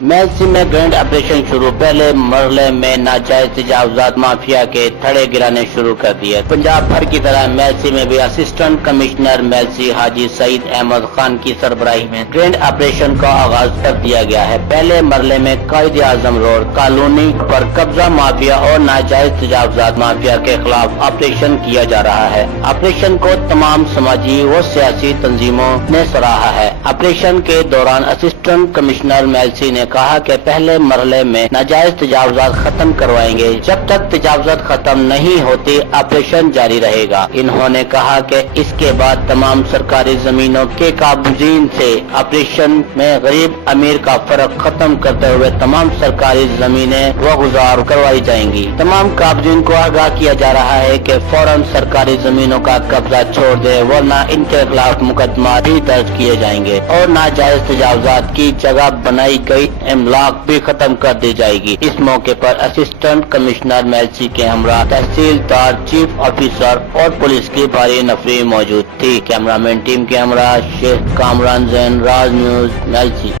मेलसी में grand operation शुरू। पहले मरहले में नाजायज तजावुजात माफिया के थड़े गिराने शुरू कर दिए। पंजाब भर की तरह मेलसी में भी असिस्टेंट कमिश्नर मेलसी हाजी सईद अहमद खान की सरबराही में ग्रैंड ऑपरेशन का आगाज कर दिया गया है। पहले मरहले में कायदे आजम रोड कॉलोनी पर कब्जा माफिया और नाजायज तजावुजात माफिया के खिलाफ ऑपरेशन किया जा रहा है। ऑपरेशन को तमाम समाजी व सियासी तंजीमों ने सराहा है। ऑपरेशन के दौरान असिस्टेंट कमिश्नर मेलसी ने कहा कि पहले मरहले में नाजायज तजावुजात खत्म करवाएंगे। जब तक तजावुजात खत्म नहीं होती ऑपरेशन जारी रहेगा। इन्होंने कहा कि इसके बाद तमाम सरकारी जमीनों के काबजीन से ऑपरेशन में गरीब अमीर का फर्क खत्म करते हुए तमाम सरकारी जमीनें वगुजार करवाई जाएंगी। तमाम काबजीन को आगाह किया जा रहा है कि फौरन सरकारी जमीनों का कब्जा छोड़ दे, वरना इनके खिलाफ मुकदमा भी दर्ज किए जाएंगे और नाजायज तजावुजात की जगह बनाई गई इमलाक भी खत्म कर दी जाएगी। इस मौके पर असिस्टेंट कमिश्नर मेलसी के हमरा तहसीलदार, चीफ ऑफिसर और पुलिस की भारी नफरी मौजूद थी। कैमरामैन टीम के हमरा शेख कामरान जैन, राज न्यूज, मेलसी।